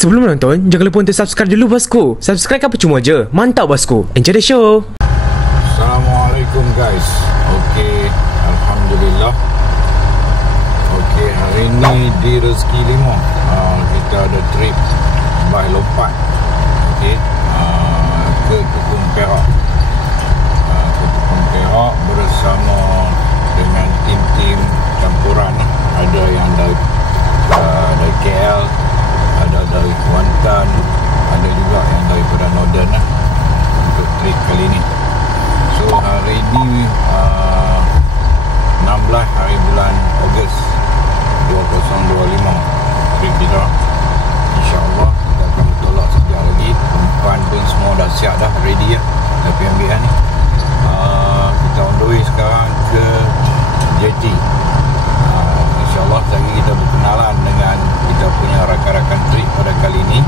Sebelum menonton, jangan lupa untuk subscribe dulu bosku. Subscribe kan percuma je. Mantap bosku. Enjoy the show. Assalamualaikum guys. Okey, alhamdulillah. Okey, hari ni di Rezeki 5 kita ada trip by lompat. Okey, ke Tukung Perak. Ke Tukung Perak bersama dengan tim-tim campuran. Ada yang dari KL, ada dari Kuantan, ada juga yang daripada Northern untuk trip kali ni. So hari ni 16 hari bulan Ogos 2025 trip kita. InsyaAllah kita akan bertolak sekejap lagi. Tempat pun semua dah siap dah, ready lah. Tapi ambil ni kita on the way sekarang ke JT. InsyaAllah lagi kita berkenalan dengan kita punya rakan-rakan trip pada kali ini.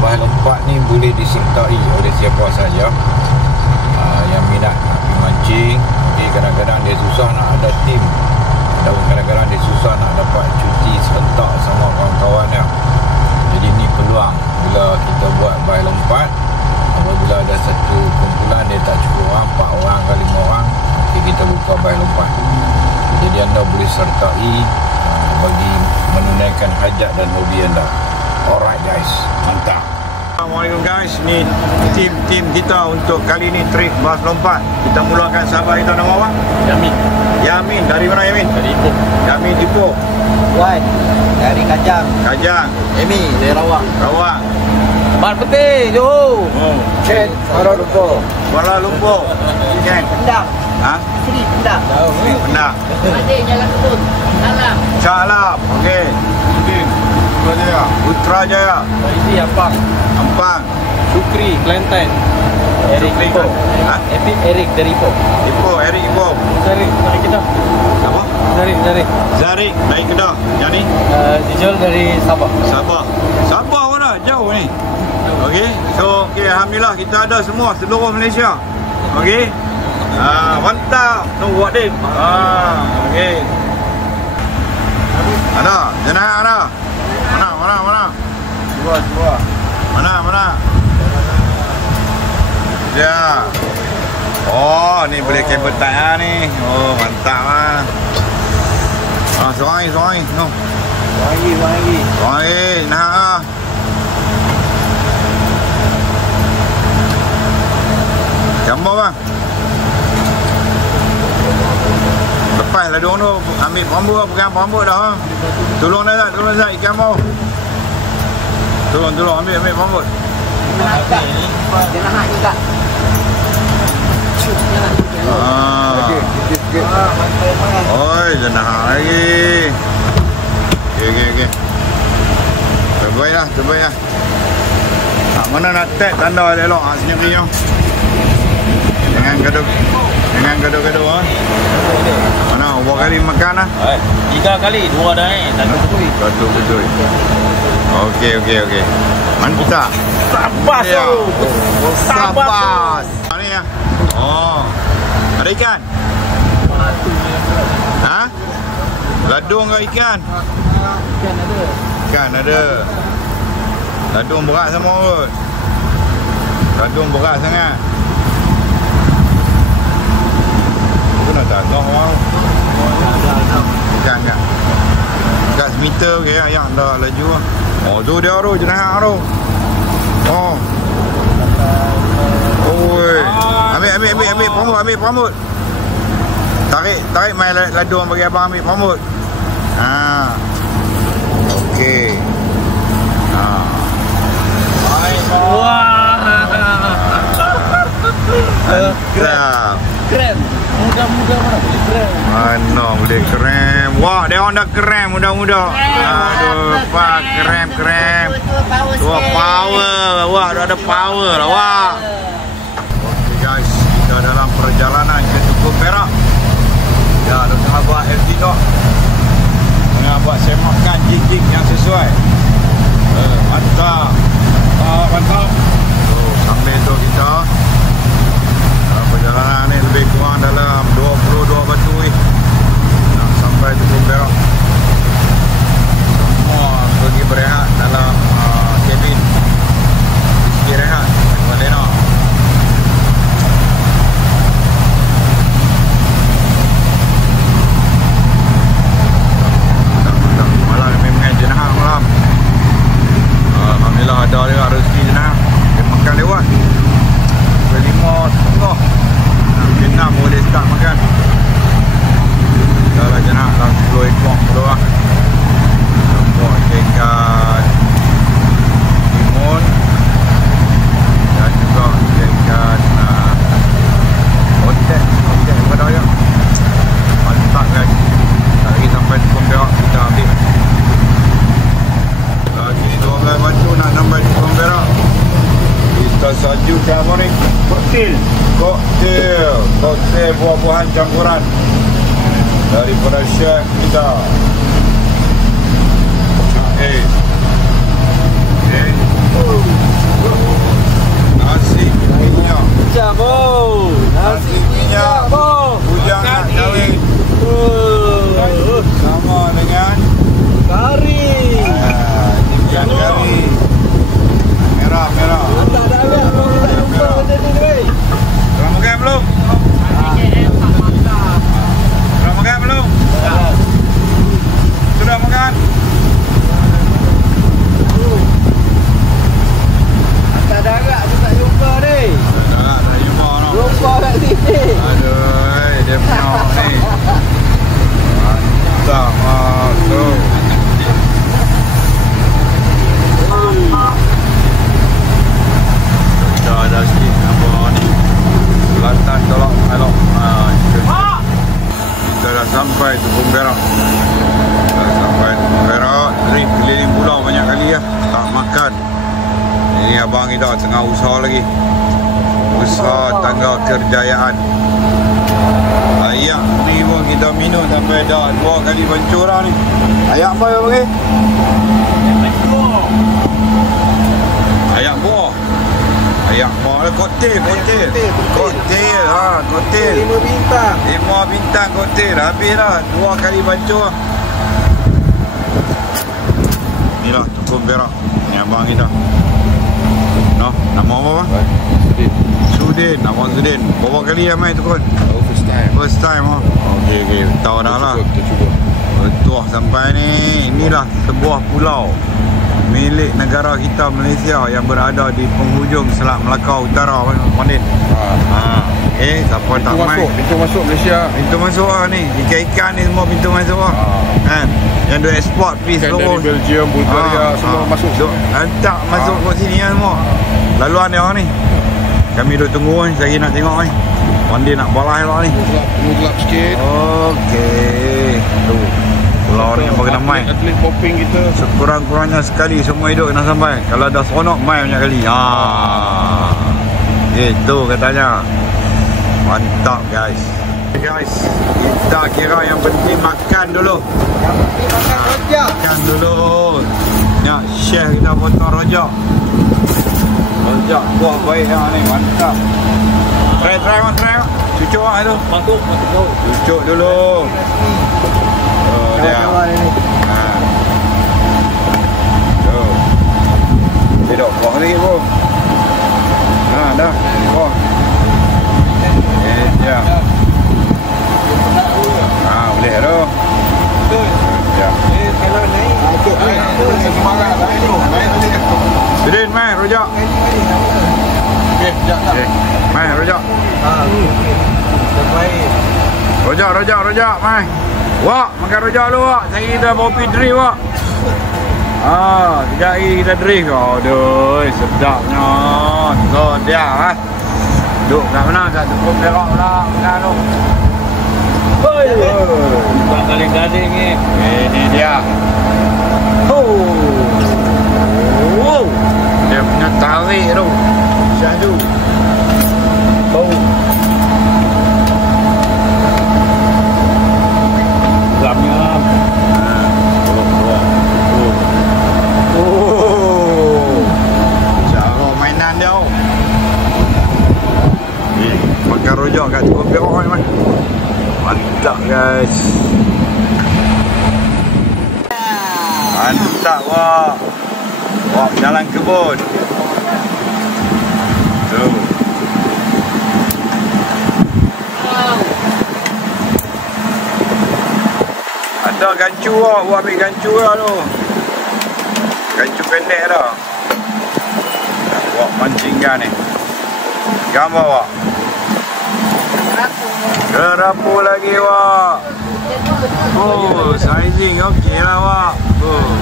Bah lompat ni boleh disertai oleh siapa saja yang minat nak pergi mancing. Jadi kadang-kadang dia susah nak ada tim, dan kadang-kadang dia susah nak dapat cuti serentak sama kawan-kawan dia. Jadi ni peluang bila kita buat bah lompat. Apabila ada satu kumpulan dia tak cukup orang, 4 orang ke 5 orang, okay, kita buka bah lompat. Jadi anda boleh sertai bagi menunaikan hajat dan hobi anda. Alright guys, mantap. Assalamualaikum guys, ni tim kita untuk kali ni trip bas lompat. Kita mulakan sahabat kita, nama apa? Yamin. Yamin, dari mana Yamin? Dari Ipoh. Yamin Ipoh. Wan, dari Kajang. Kajang. Emi, dari Rawang. Rawang. Bar Putih, Johor. Ken, Kuala Lumpur. Kuala Lumpur. Ken. Pendang. Ha? Seri Pendang. Seri Pendang. Adik Jalan Kebun. Alam. Shah Alam. Okey. Putrajaya. Putrajaya. Ini Ampang. Ampang. Sukri, Kelantan. Erik Ipoh. Ha? Erik dari Ipoh. Ipoh, Erik Ipoh. Zarik dari Kedah. Apa? Zarik. Zarik dari Kedah. Yang ni? Dijol dari Sabah. Sabah. Sabah pun dah jauh ni. Okey. So, okey, alhamdulillah kita ada semua seluruh Malaysia. Okey. Mantap. Tunggu buat din. Okey. Ada, jenayah ada. Mana? Cuba. Mana? Ya. Oh, ni boleh kabel tie ni. Oh, mantap ah. Seorang lagi. No. Seorang lagi. Nah. Gambar bang. Lepas lah diorang tu ambil rambut lah, pegang rambut dah. Tolong dah ikan mau. Tolong ambil rambut. Dia nak juga. Oi, jenah lagi. Okey. Terbaik lah. Mana nak tag tanda elok sendiri yo. Jangan gaduh ah. Mana berapa kali makan ah? 3 kali, 2 dah ni. Satu betul. Okey. Mantap. Sabas tu. Sabas. Ni ya. Oh. Ada ikan? Ha? Ladung ke ikan? Ikan ada. Ladung berat sama kot. Ladung berat sangat. Itu nak tangkap orang. Ikan. Dekat semeter ke yang dah laju lah. Oh tu dia tu, jenayah tu. Oh. Oi. Ambil rambut. Tarik mai ladung bagi abang ambil rambut. Okey. Wah. Keren. Muda-muda mana boleh keren. Mana boleh keren. Wah, dia orang dah keren muda-muda. Aduh, pak keren. Wah, power. Wah, ada power lah, wah. Okey guys, kita dalam perjalanan ke Tukung Perak. Ya, ada tengah buat FD tu. Tengah buat semakan jig yang sesuai. Mantap. So, sambil tu kita perjalanan ni lebih kurang dalam 22 batu nak sampai Tukung Perak. Semua pergi berehat dalam Koktail buah-buahan campuran daripada chef kita. Nasi minyak. Nasi minyak. Bujang nak kahwin. Sama dengan Kari. Bujang kari. Merah. Tak ada awet kalau kita jumpa macam ni weh. Dah makan belum? Dah makan belum? Sudah makan? Tak ada agak tu tak jumpa ni. Tak jumpa no. Jumpa kat sini. Aduh, dia penuh ni. Mantap masuk. Dah ada sikit apa ni. Selatan tolak elok. Kita dah sampai Tepung Perak. Trip keliling pulau banyak kali lah. Tak makan. Ini abang kita tengah usaha lagi. Usaha tangga kerjayaan. Ayak ni pun kita minum sampai dah 2 kali bancur lah ni. Ayak apa yang bagi? Ayak buah. Ayak buah lah. Koktail. Koktail. Koktail. 5 bintang. 5 bintang koktail. Habis dah 2 kali bancur. Inilah Tepung Perak. Ni abang kita. No, nama apa bang? Sudin. Nama Sudin. Berapa kali dah main Tukun? First time oh. Okey. Tahu dah lah. Kita cuba. Betul sampai ni. Inilah sebuah pulau milik negara kita Malaysia yang berada di penghujung Selat Melaka Utara, Pandin. Siapa tak main? Pintu masuk Malaysia. Pintu masuk lah ni. Ikan-ikan ni semua pintu masuk lah. Kan? Yang dia export pergi Ikan seluruh dari Belgium, Bulgaria semua masuk. Hantar masuk kat sini lah semua. Laluan dia orang ni. Kami duduk tunggu ni. Saya nak tengok ni. Pandin nak bola lah ni. Gelap sikit. Okey. Tu. Pulau ni yang bagi main. Atlet popping kita. Sekurang-kurangnya sekali semua hidup kena sampai. Kalau dah seronok main banyak kali. Itu katanya. Mantap guys. Guys, kita kira yang penting makan dulu. Makan dulu. Ya, chef kita potong rojak. Rojak buah baik yang ni, mantap. Try mak. Cucuk lah tu. Masuk. Cucuk dulu. Dia. Tidak buah lagi pun. Dah. Buah. Ya. Boleh tu. Ya. Kalau naik masuk ni. Semangat lain tu. Sudin, main rojak. Okey, sekejap. Main rojak. Terbaik. Rojak, main. Wak, makan rojak dulu wak. Sekejap kita bawa pergi drift wak. Sekejap lagi kita drift. Aduh, sedapnya. So, dia lah. Duduk kat mana? Kat Tepung Perak pula. Makan tu. Bukan galing-galing ni. Ini dia. Dia punya tarik tu. Syahdu. Gamnya. Cara mainan dia. Makan rojak kat Tepung Perak ni, man. Mantap guys. Mantap wak. Wak jalan kebun. Tu. Ada gancu wak. Wak ambil gancu lah tu. Gancu pendek dah. Wak mancingkan ni. Gambar wak. Kerapu lagi wak. Sizing okey lah wak.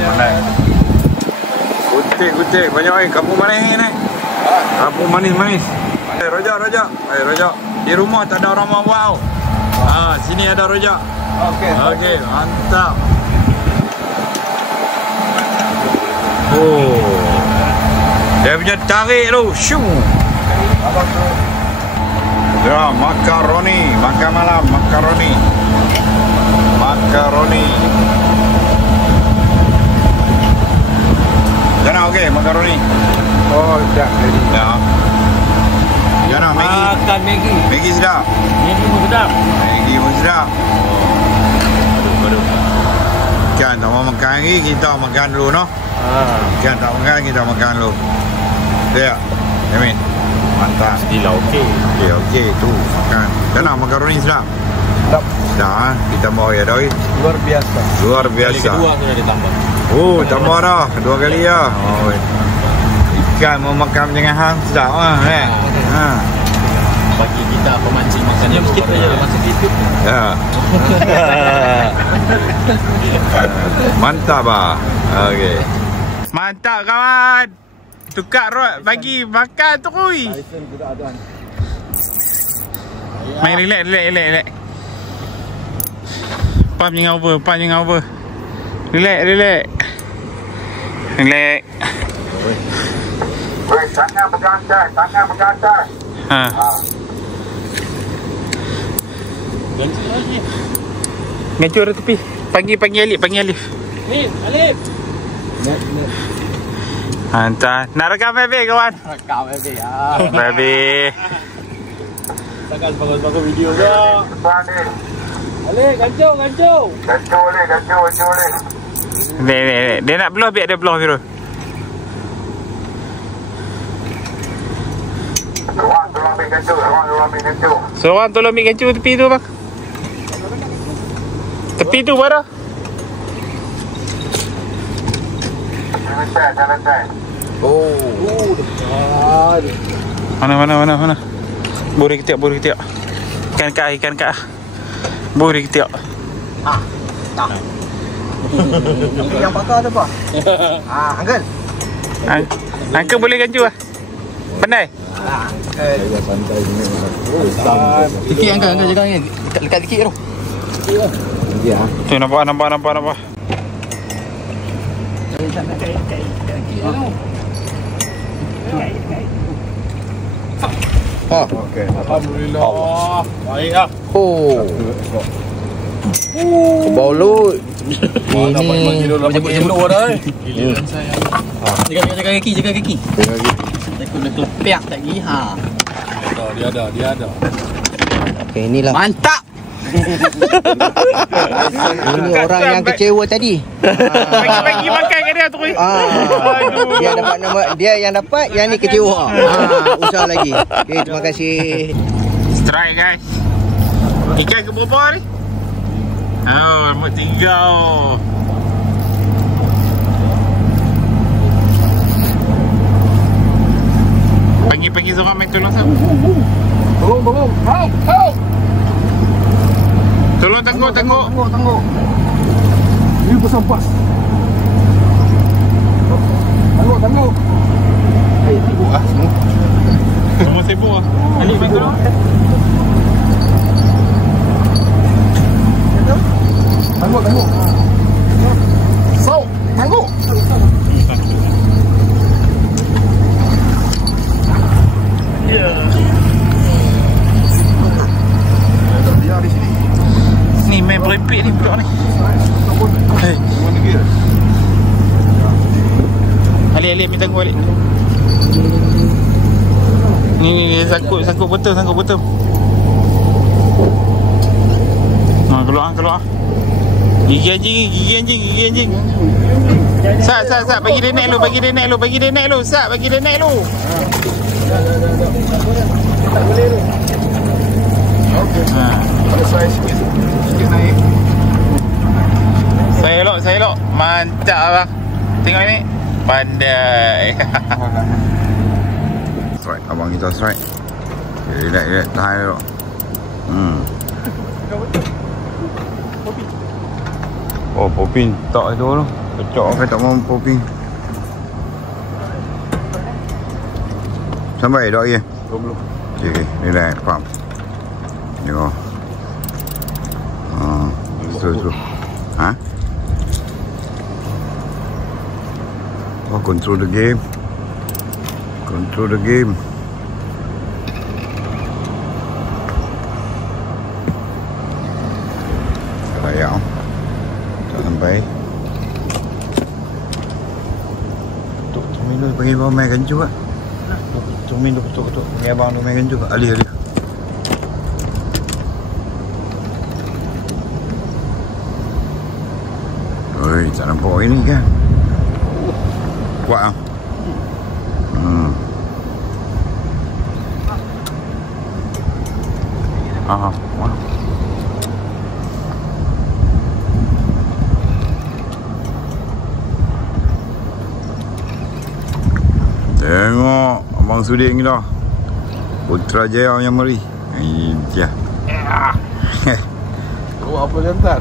Pandai. Kutik. Banyak air. Kampung manis ni. Kampung manis. Rojak. Rojak. Di rumah tak ada orang mau buat. Sini ada rojak. Okey, mantap. Dia punya tarik tu. Shoo. Ya, makaroni. Makan malam, makaroni. Makaroni. Jangan okey, makaroni. Oh, dah. Ya. Jangan Maggi. Makan Maggi. Maggi sedap. Maggi pun sedap. Maggi pun sedap. Aduh. Kan tak mau makan lagi, kita makan dulu noh. Kan tak makan, kita makan dulu. Ya. Amin. Mantap. Gila okey. Okey tu makan. Jangan makaroni sedap. Sedap. Sedap. Kita bawa ya doi. Luar biasa. Luar Kali biasa. kedua tu dah ditambah. Oh, tambah dah. 2 kali dah. Oh. Ikan mau makan dengan hang sedap ah. Ha. Bagi kita pemancing makan yang sikit saja masuk YouTube. Ya. Mantap ah. Okey. Mantap kawan. Tukar rot bagi makan tu kui. Main relax. Pam jangan over. Relax. Tangan bergantai. Ha. Ganti lagi. Ngacur ke tepi. Panggil Alif. Ni, Alif. Hantar. Nak rekam baby kawan. Rekam baby. Baby. Takkan bagus video dah. Alif, gancung. Gancur le. Dia nak blow biar dia blow Firul. Orang ambil gancur. Seorang tolong ambil gancur tepi tu bang. Tepi tu mana? Jangan. Mana? Buri ketiak. Ikan kak. Buri ketiak. Yang pakar tu apa? Uncle. Angka boleh gancur lah. Pandai? Dikit Angkat jaga ni. Dekat dikit tu. Tu nampak. Okey. Alhamdulillah. Baik ah. Oh. Bau lut. Ini jemput dah. Jaga kaki. Nak kelepiak tak lagi ha. Dia ada. Okey, inilah. Mantap. Ini orang yang kecewa tadi. Bagi makan ke dia tu. Dia dapat nama, dia yang dapat, yang ni kecewa. Usaha lagi. Okey, terima kasih. Strike guys. Ikan ke berapa ni? Oh, nombor 3. Panggil seorang main tolong sah. Tolong. Help. Tolong tengok. Ini pasang pas. Tengok. Sibuk ah. Semua sibuk lah. Alik main tolong. Tengok. Tengok. Dia di sini. Ni main beripik ni budak ni. Hei. Alik minta tengok Alik. Ni sangkut betul. Keluar. Gigi anjing. Sat, bagi dia naik lu. Sat, bagi dia naik lu. Tak boleh tu. Okey. Ada saya sikit naik. Saya elok. Mantap abang. Tengok ni. Pandai. Strike. Abang kita strike. Relax. Tahan elok. Oh, popin tak itu tu. Kecok kan tak mau popin. Sampai dah ya? Belum. Okey, relax, faham. Yo. So. Ha? Oh, control the game. Baik. Tok Tomino pergi bawa main gancu ah. Tomino betul-betul ni abang tu main gancu. Ali. Oi, tak nampak ini kan. Kuat ah. Wah. Tengok Abang Sudin kita. Putrajaya yang meri. Iya. Kau apa jantan?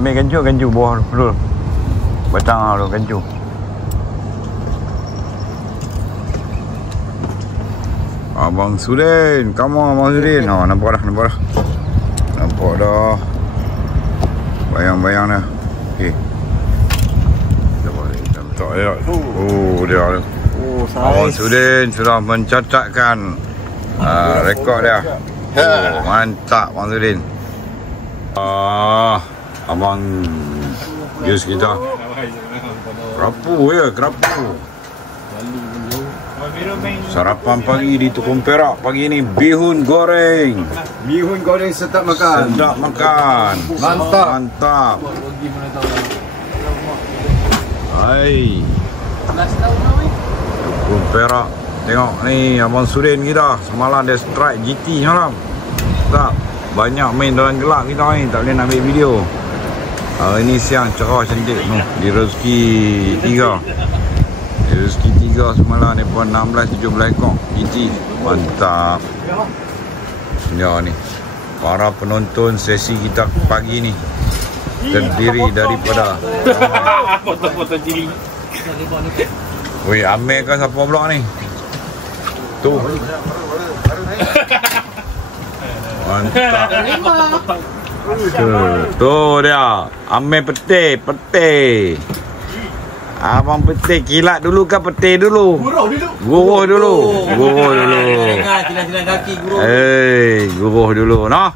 Main gancu bawah dulu. Batang dulu gancu. Abang Sudin, come on Abang Sudin. Nampak dah. Nampak dah. Bayang-bayang dah. Okey. Tak dia. Dia. Abang Sudin sudah mencatatkan rekod dia. Mantap Abang Sudin. Abang Yus kita kerapu. Sarapan pagi di Tukang Perak pagi ni bihun goreng sedap makan. Mantap. Hai Tukang Perak. Tengok ni Abang Sudin kita. Semalam dia strike GT semalam. Tak banyak main dalam gelap kita ni, tak boleh nak ambil video. Ini siang cerah cantik tu di Rezeki 3. Di Rezeki 3 semalam ni pun 16-17 ekor GT. Mantap. Ya ni para penonton sesi kita pagi ni terdiri daripada foto-foto diri. Woi, Amir ke siapa pula ni? Tu. Mantap. Tu dia. Amir peti. Abang peti kilat dulu ke peti dulu? Guruh dulu. Silang kaki guruh. Guruh dulu noh.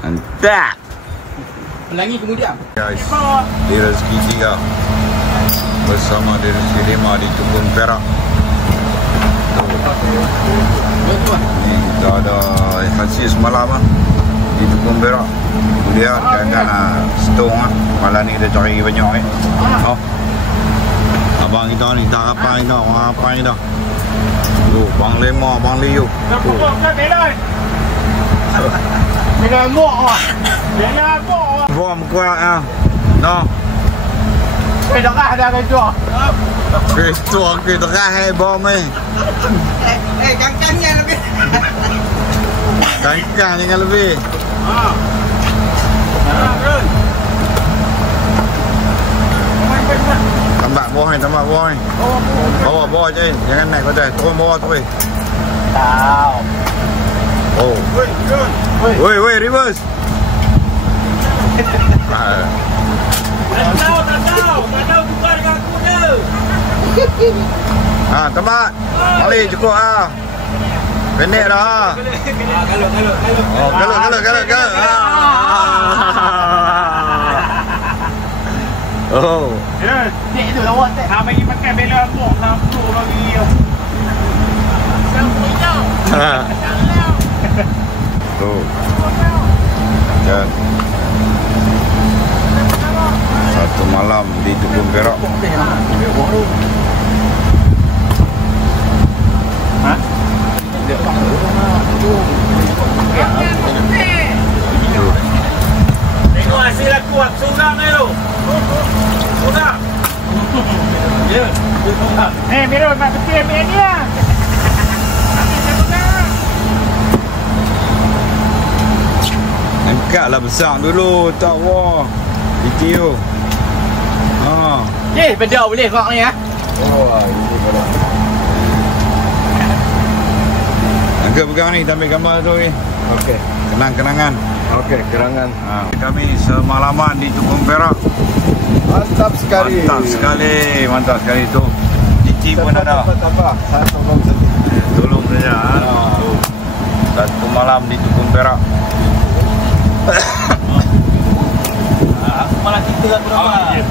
Mantap. Pelangi kemudian. Guys, di Rezeki 3 bersama di Rezeki 5 di Tukang Perak. Ni kita ada hasil semalam di Tukang Perak. Dia akan stong malam ni dia cari banyak abang kita ni tak apa kita, orang apa kita. Bang Lema, Bang Liu. Bila muak bom kuat ah. No. Dah dah ketua. Kita dah bom ni. Kangkang yang lebih. Kangkang yang lebih. Tambah bawah ni. Bawah je. Jangan naik ke atas. Turun bawah tu weh. Tahu. Oh. Woi, reverse. Tak tahu bukan dengan aku je. Tempat. Balik cukup pendek dah. Galak. Oh. Ni tu lawak tak. Bagi makan bela aku 60 lagi. Tu. Dan satu malam di Tukang Perak. Tengok hasil aku seorang ni tu. Seorang. Ya. Mira mak betul ambil ni lah. Angkatlah besar dulu, tak wah. Video. Benda boleh kau ni ini kalau. Angkat pegang ni, kita ambil gambar tu ni. Okey. Kenang-kenangan. Okey, kenangan. Kami semalaman di Tukang Perak. Mantap sekali tu. GT pun ada. Tolong saja. Satu malam di Tukun Perak. Aku malah cerita kat korang.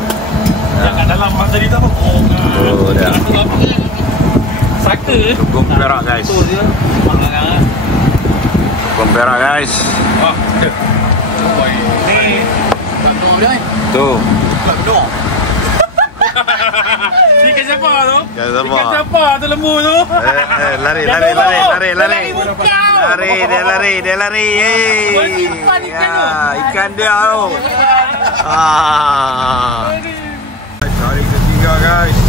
Yang kat dalam masa dia tu apa? Oh, dah. Saka. Tukun Perak guys. Betul dia. Malang. Tukun Perak guys. Ni betul dia. Tu. Betul. Ikan siapa tu? Ikan siapa? Ikan siapa tu lembu tu? Lari. Dia Lari. Simpan ikan tu. Ikan dia tu. Hari ketiga guys.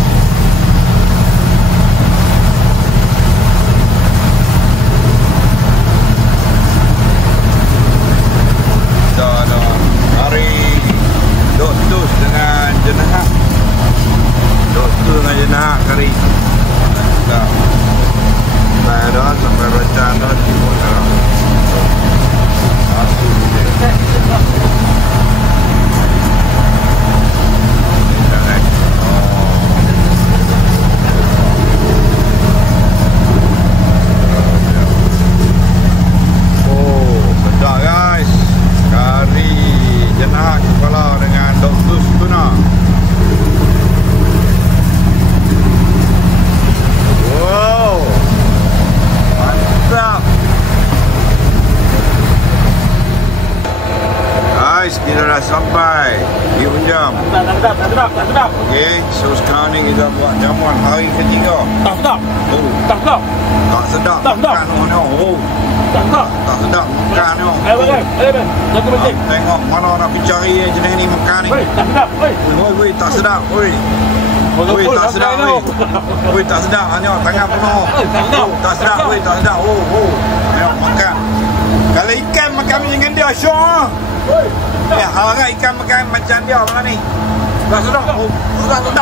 Kita ada hari dos dengan jenahak. Dos dengan jenahak kari. Dah. Saya dah sampai Rancan dah timur sekarang. Masuk dia. Sedap guys. Kari jenahak kepala dengan doktus tuna. Wow. Mantap. Guys, kita dah sampai di Unjam. Tak sedap. Okey, so sekarang ni kita buat jamuan hari ketiga. Tak sedap. Oh, Tak sedap. tak sedap. Tak sedap. Makan oh. Tak sedap. Tak sedap makan ni. Ayo. Jangan berhenti. Tengok mana nak pergi cari jenis ni makan ni. Woi, tak sedap. Woi. Woi, tak sedap. Woi, tak sedap. Woi, tak sedap. Hanya tangan penuh. Tak sedap. Woi, tak sedap. Oh. Tengok makan. Kalau ikan makan macam dia, syok. Ya, harap ikan makan macam dia malam ni. Tak sedap. Sedap.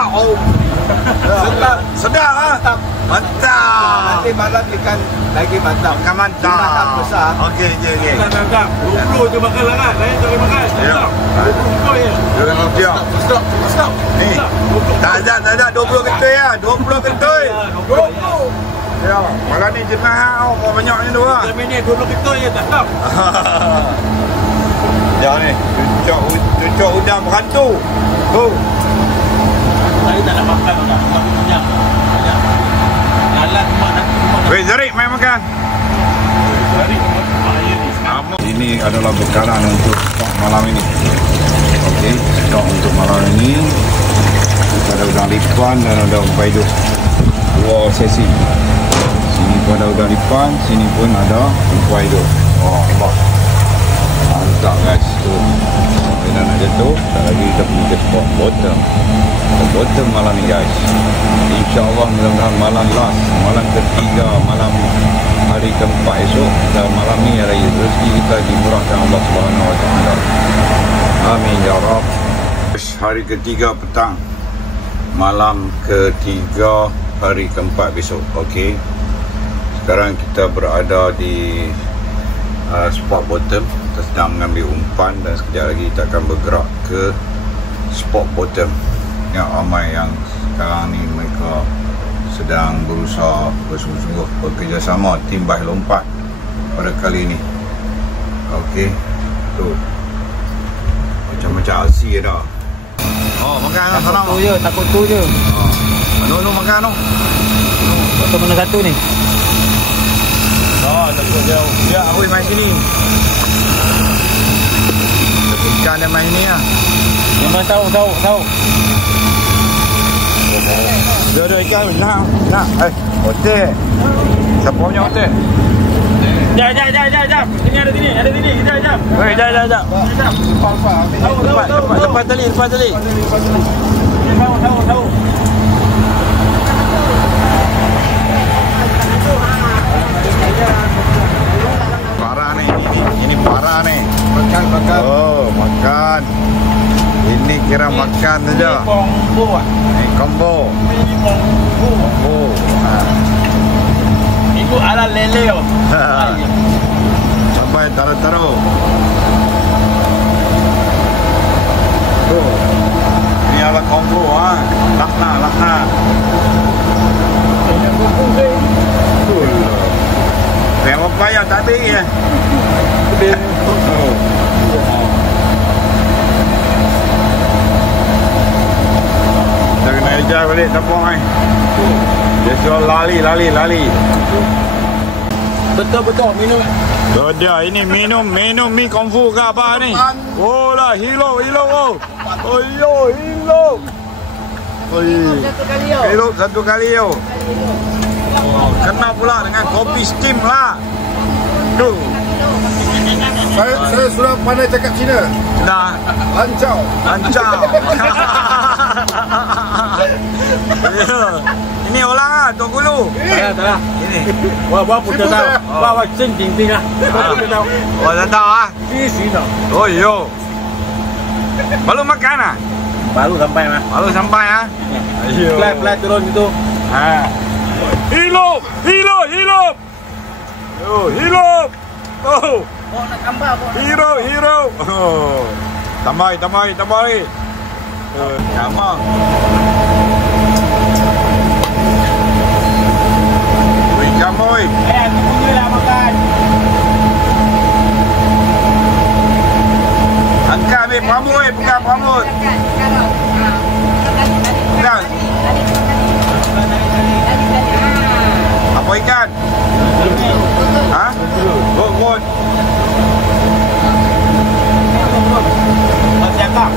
Sedap ah. Mantap. Nanti malam ikan lagi mantap. Makan mantap. Jenahak besar. Okey. Tak. 20 je makan lah kan. Lain jangan makan. Ya. 20 je. Jangan rupiah. Stop. Ni. Tak ada 20 ketui lah. 20 ketui. 20. Ya, malam ni jenah kau banyaknya tu lah. Dalam ni 20 kita je tak sedap. Ya ni, cucuk udang berhantu. Saya tak nak makan dah. Tapi kenyang. Jalan rumah nanti rumah. Weh, Zarik main makan. Ini adalah bekalan untuk stok malam ini. Okey, stok untuk malam ini. Kita ada udang lipan dan ada umpai hidup. Dua sesi. Sini pun ada udang lipan, sini pun ada umpai hidup. Oh, nampak. Mantap guys. Tu. Kita nak jatuh. Tak lagi kita pergi ke spot bottom. Bottom malam ni guys. InsyaAllah mudah-mudahan malam last. Malam ketiga, malam hari keempat esok. Dan malam ni adalah rezeki kita dimurahkan Allah Subhanahu Wa Taala. Amin ya Rabb. Hari ketiga petang. Malam ketiga hari keempat besok. Okey. Sekarang kita berada di spot bottom. Kita sedang mengambil umpan dan sekejap lagi kita akan bergerak ke spot bottom. Yang ramai yang sekarang ni mereka sedang berusaha bersungguh-sungguh bekerjasama tim baih lompat pada kali ini. Okey. Tu. Macam-macam aksi dah. Oh, makan lah sana. Takut tu je. Mana makan tu? Betul mana satu ni? Oh, takut dia. Ya, aku main sini. Ikan dia main ni lah. Yang mana tahu. Dia ikan. Nak. Hotel. Siapa punya hotel? Jap. Sini ada sini. Jap. Weh, jap. Lepas tali. Tahu. Parah ni. Ini parah ni. Makan. Oh, makan. Ini kira makan saja. Combo. Ini combo. Ibu ala lele oh. Sampai taruh. Ini ala combo ah. Lakna. Memang payah tak habis Kejar balik tepung ni. Dia suruh lali. Betul minum. So dia ini minum mi kungfu ke apa ni? Oh lah hilang oh. Oh yo hilang. Hilang satu kali yo. Oh, kena pula dengan kopi steam lah. Duh. Saya sudah pandai cakap Cina. Dah Lancau. Ini orang ah, Tok Gulu. Tak lah. Ini. Wah, putih tahu. Wah, centing lah. Putih tahu. Oh, dah tahu ah. Isi dah. Oh yo. Baru makan ah? Baru sampai mah. Baru sampai ah. Ayo. Fly turun itu. Ha. Hidup. Oh, hidup. Oh. Oh, nak gambar pun. Hero. Oh. Tambah. Gambar. Wih, jamoy. Aku punya lah makan. Angkat ambil pamut, pegang pamut. Pegang. Apa ikan? Ha? Bot. Cakap.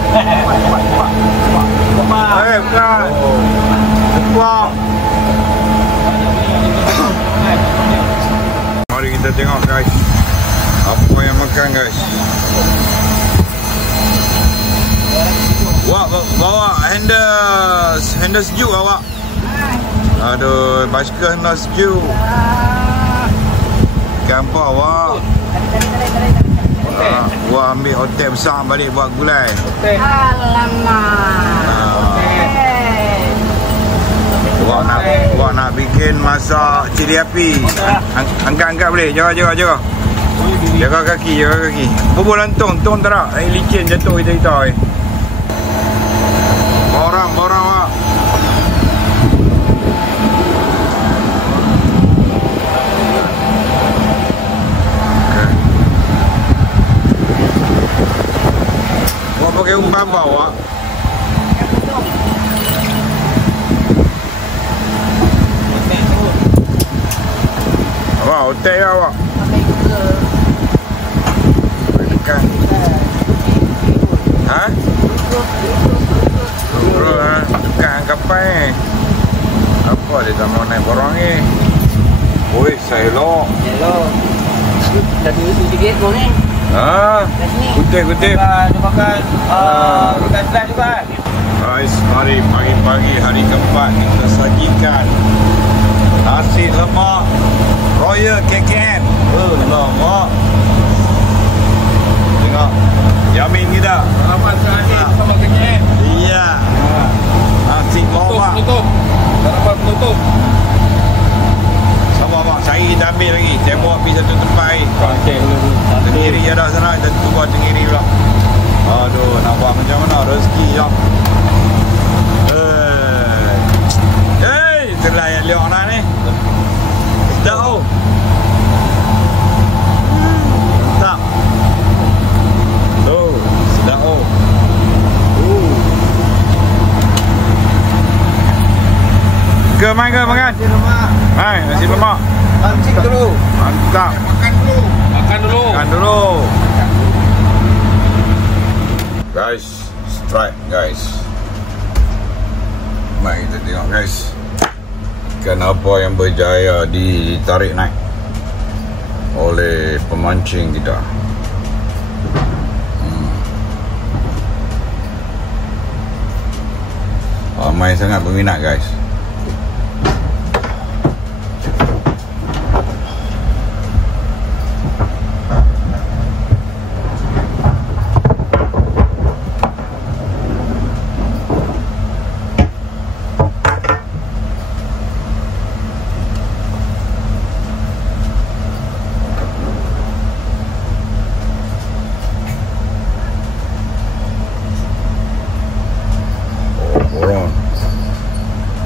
Bukan. Buang. Mari kita tengok guys. Apa yang makan guys. Wah, bawa handle sejuk awak. Aduh, basikal handle sejuk. Gampang awak. Wah, ambil hotel besar balik buat gulai. Awak nak bikin masak cili api. Angkat boleh. Jaga. Jaga kaki. Bubur lantung, tong terak. Licin jatuh kita. Borang awak. Awak pakai umpan awak. Awak hotel ya awak. Ikan. Ha? Turun ha. Dekat kapal ni. Apa dia tak mau naik borang ni? Oi, selok. Dah tunggu sikit kau ni. Ha? Kutip. Makan. Makan selat juga. Guys, mari pagi-pagi hari keempat kita sajikan nasi lemak Royal KKN. Lemak. Tengok. Yamin kita. Selamat sekali sama KKN. Iya. Nasi lemak. Tutup. Sarapan penutup. Sabar mak, cari kita ambil lagi. Tempoh pergi satu tempat ni. Okey dulu. Tenggiri ada sana, kita tunggu tenggiri pula. Aduh, nak buat macam mana rezeki je. Itulah yang liok nak ni. Sedap tu. Mantap. Tu, sedap tu. Makan. Hai, nasi lemak. Pancing dulu. Mantap. Makan dulu. Guys, strike guys. Mari kita tengok guys. Ikan apa yang berjaya ditarik naik oleh pemancing kita. Ramai sangat peminat guys.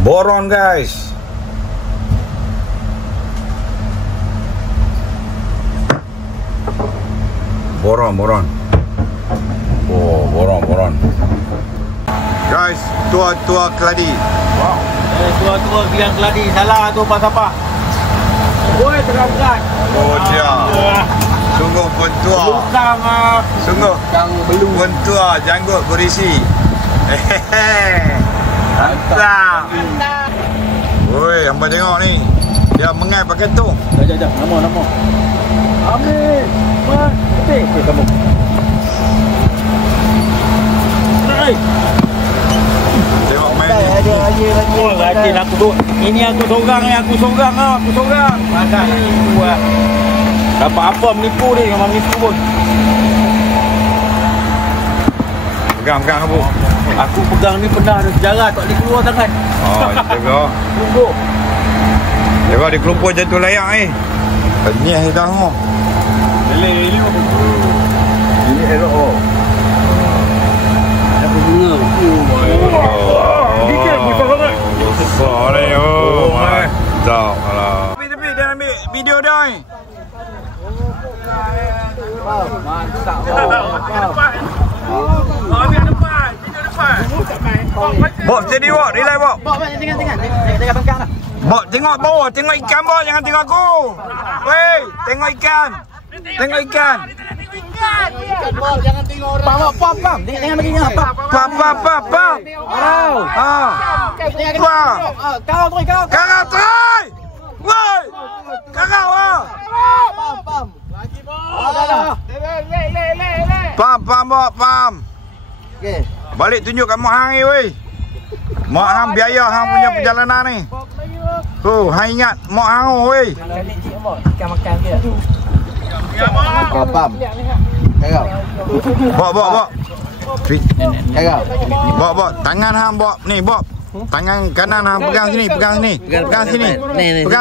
Boron guys. Boron. Oh, boron. guys, tua-tua Keladi. Wow. Tua-tua bilang Keladi. Salah tu apa-apa. Oi, terangkat. Oh dia. Sungguh pun tua. Lukang. Sungguh belum pun tua, janggut berisi. Mantap. Oi, hamba tengok ni. Dia mengai pakai tu. Jap. Nama. Ambil. Okey, kamu. Tengok main ni. Ada Oh, rajin aku tu. Ini aku seorang ni, aku seorang. Makan aku ah. Dapat apa menipu ni, memang menipu pun. Pegang apa? Aku pegang ni pernah ada sejarah, tak boleh keluar tangan. Oh, jaga. Tunggu. Jaga dia kelumpur macam tu layak ni. Penyih kita tengok. Ini elok. Aku bunga. Dikit besar sangat. Besar ni. Oh, mantap lah. Tepi dia ambil video dia ni. Mantap. Bob steady Bob, relax Bob. Tengah bangkang dah. Bob tengok bawah, tengok ikan Bob, jangan tengok aku. Weh, tengok ikan. Tengok ikan. Jangan tengok orang. Pam. Tengah bagi ni apa? Pam. Ha. Kau try. Karau try. Woi. Karau ah. Pam. Pam Bob, pam. Okey. Balik tunjuk kat mak hang ni weh. Mak hang biaya hang punya perjalanan ni. Tu, hang ingat mak hang weh. Ikan makan ke? Pam. Kau. Bob. Kau. Bob, tangan hang Bob. Ni Bob. Tangan kanan hang pegang sini. Pegang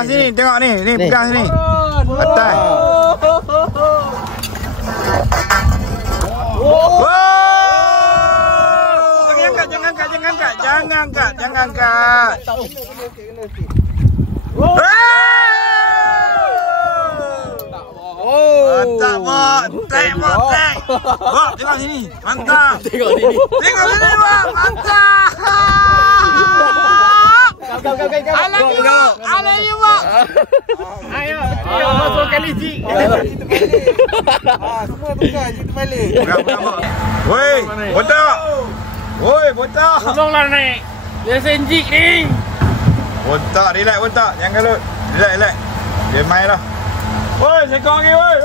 sini, tengok ni. Ni pegang sini. Atas. Jangan angkat. Mantap, Bob. Tek. Bob, tengok sini. Mantap. Tengok sini, Bob. Mantap. I love you, Bob. Ayo, masuk kali Ji. Semua tukar situ balik. Woi, botak. Tolonglah naik. Dia senjik ni. Botak, relax botak. Jangan kalut. Relax. Dia main dah. Woi, sekong lagi, woi.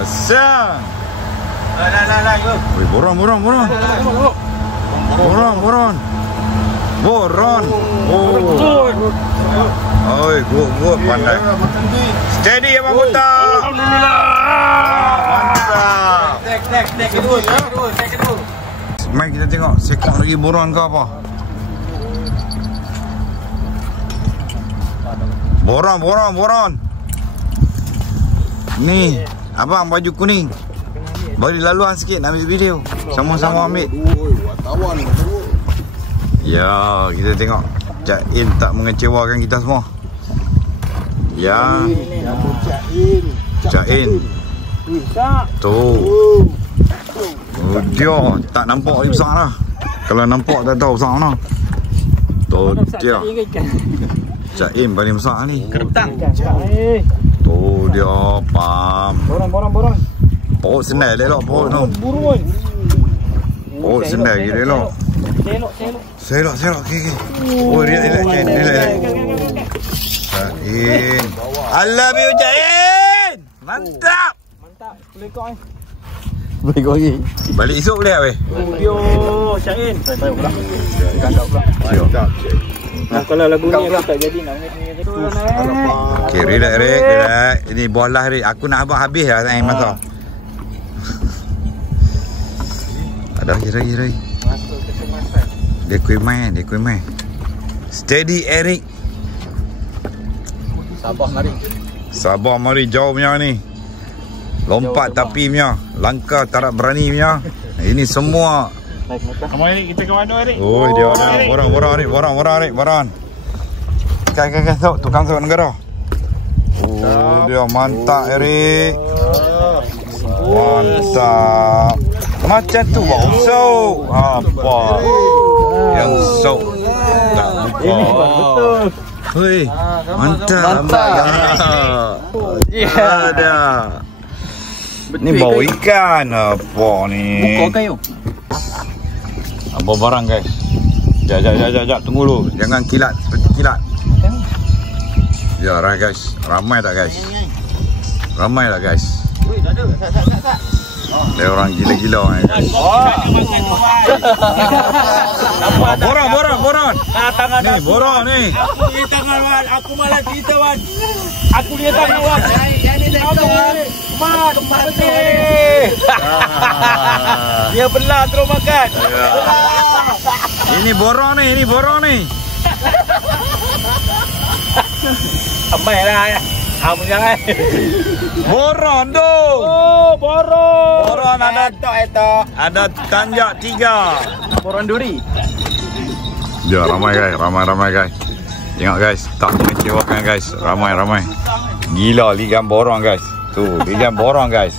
Asang. Lah, go. Woi, boron. Oi, good. Pandai. Steady abang botak. Alhamdulillah. Mantap. Tek kedua. Mai kita tengok sekong lagi boron ke apa. Boron. Ni, abang baju kuning. Bagi laluan sikit nak ambil video. Sama-sama ambil. Wartawan. Ya, kita tengok Cak In tak mengecewakan kita semua. Ya. Cak In. Tu. Oh, dia tak nampak lagi besar dah. Kalau nampak tak tahu besar mana. Tu dia. Cak In paling besar ni. Kertang. Tu dia, pam. Boron. Perut senai elok perut tu. Perut senai gila elok. Selok. Okey. Oh, relax. Cak In. I love you, Cak In. Mantap. Boleh kau ni. Boleh kau lagi. Balik esok boleh tak weh? Video Syain. Saya pula. Ganda pula. Kalau lagu ni aku tak jadi nak Okey, relax. Ini bola Rik. Aku nak abang habis dah tak masa. Ada lagi. Dia kuih main. Steady Eric. Sabar mari jauh punya ni. Lompat tapi punya. Langkah tak nak berani punya. Ini semua. Kamu Erik, kita ke mana Erik? Oh, dia orang Erik. Kan tukang sawit negara. Oh, dia mantap Erik. Mantap. Macam tu bau sok. Apa? Yang sok tak buka. Betul. Hei, mantap. Ya. Ada. Ni bau ikan apa ni? Buka kayu. Apa barang guys? Jap, tunggu dulu. Jangan kilat seperti kilat. Ya, guys. Ramai tak guys? Ramai tak guys? Ada orang gila-gila ni. Boron. Tangan Ni, boron ni. Aku lihat tangan Wan. Aku malah cerita Wan. Aku lihat tangan Wan. Dia belah terus makan. Ini boron ni. Ambai lah. Kamu jangan. Boron tu. Oh, boron. Boron ada etok. ada tanjak 3. Boron duri. Ya, ramai guys. Tengok guys, tak mengecewakan guys. Ramai. Gila ligan boron guys. Tu, ligan boron guys.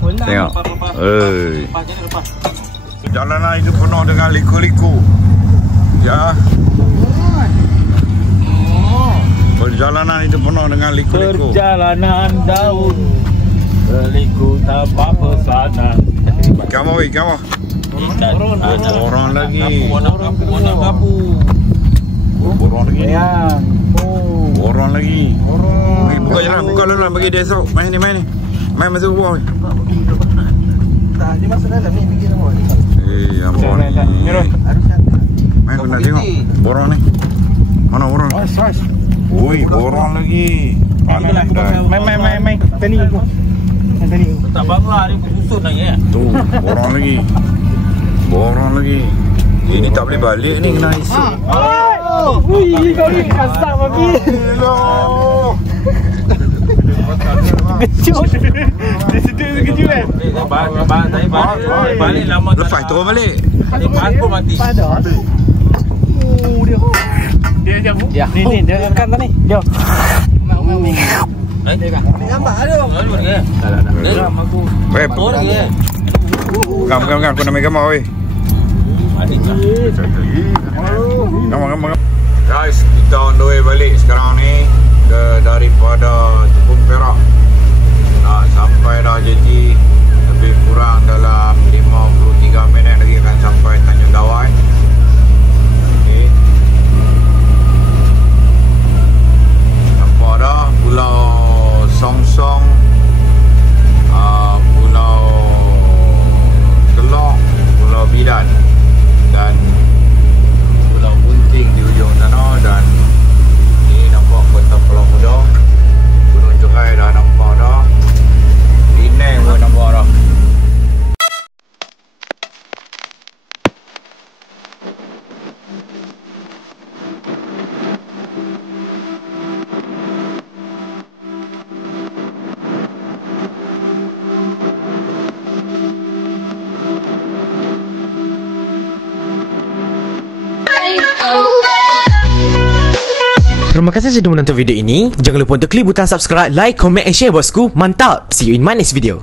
Tengok. Jalanan itu penuh dengan liku-liku. Ya. Perjalanan itu penuh dengan liku-liku. Perjalanan daun berliku tanpa pesanan. Kamu. Boron lagi. Boron lagi. Boron lagi. Buka jalan, buka jalan bagi dia esok. Main ni. Main masuk bawah. Tak, dia masuk dalam ni pergi semua. Ampun ni. Main aku nak tengok. Boron ni. Mana boron? Ui, boron lagi. Main. Tadi aku. Tak bangla dia susun lagi ya. Tu, boron lagi. Ini tak boleh balik ni, kena isi. Ui, kau ni kasar lagi. Kecil. Di situ kecil kan? Balik lama. Lepas turun balik. Aku mati. Dia jamu. Ya. Ni dia angkat tadi. Jom. Nampak ada. Weh, bukan. Aku nak ambil gambar weh. Gambar. Guys, kita on the way balik sekarang ni daripada Tepung Perak. Nak sampai dah jadi lebih kurang dalam 53 minit lagi akan sampai Tanjung Dawai. Okay. Nampak dah Pulau Songsong, Pulau Telok, Pulau Bidan dan Pulau Bunting di ujung sana. Dan ni nampak Kota Pulau Muda, Gunung Jerai dah nampak dah, Penang pun nampak dah. Terima kasih sudah menonton video ini. Jangan lupa untuk klik butang subscribe, like, comment and share bosku. Mantap. See you in my next video.